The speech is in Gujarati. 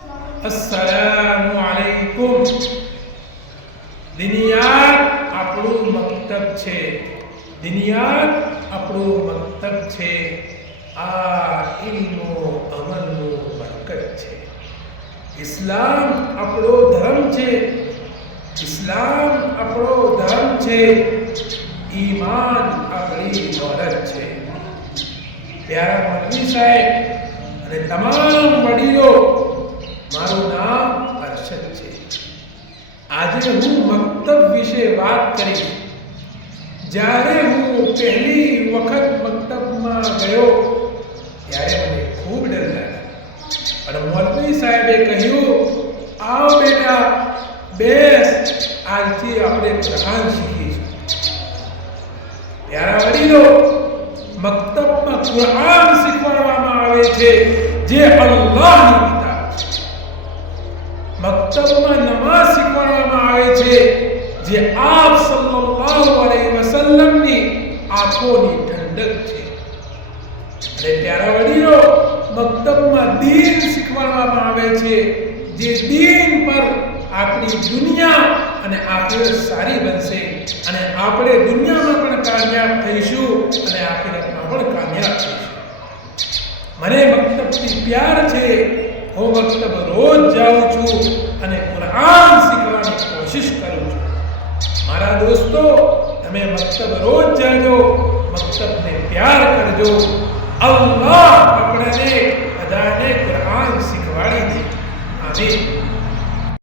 अस्सलामु अलैकुम। દિનિયાત આપણું મક્તબ છે, દિનિયાત આપણું મક્તબ છે. આ ઇલ્મો અમલનો બરકત છે. ઇસ્લામ આપણો ધર્મ છે, ઇસ્લામ આપણો ધર્મ છે. ઈમાન આપણી દોલત છે. પ્યારા મૌલવી સાહેબ અને તમામ વડીલો, મારું નામ અરશદ છે. આજે હું મક્તબ વિશે વાત કરીશ. જ્યારે હું પહેલી વખત મક્તબમાં ગયો ત્યારે મને ખૂબ ડર લાગ્યો, પણ મૌલવી સાહેબે કહ્યું, આવો બેટા બેસ, આજથી આપણે કુરાન શીખીશું. પ્યારા વડીલો, મક્તબમાં કુરાન શીખવાડવામાં આવે છે, જે અલ્લાહની કિતાબ છે. મક્તબમાં નમાઝ શીખવાડવામાં આવે છે, જે આપ સલ્લલ્લાહુ અલૈહિ વસલ્લમની આંખોની ઠંડક છે. અને પ્યારા વડીલો, મક્તબમાં દીન શીખવાડવામાં આવે છે, જે દીન પર આપણી દુનિયા અને આખિરત સારી બનશે, અને આપણે દુનિયામાં પણ કામયાબ થઈશું અને આખિરતમાં પણ કામયાબ થઈશું. મને મક્તબથી પ્યાર છે. હું મક્તબ રોજ જાઉં છું અને કુરાન શીખવાની કોશિશ કરું છું. મારા દોસ્તો, તમે મક્તબ રોજ જાજો, મક્તબને પ્યાર કરજો. અલ્લાહ આપણને બધાને કુરાન શીખવાડી દે. આમીન.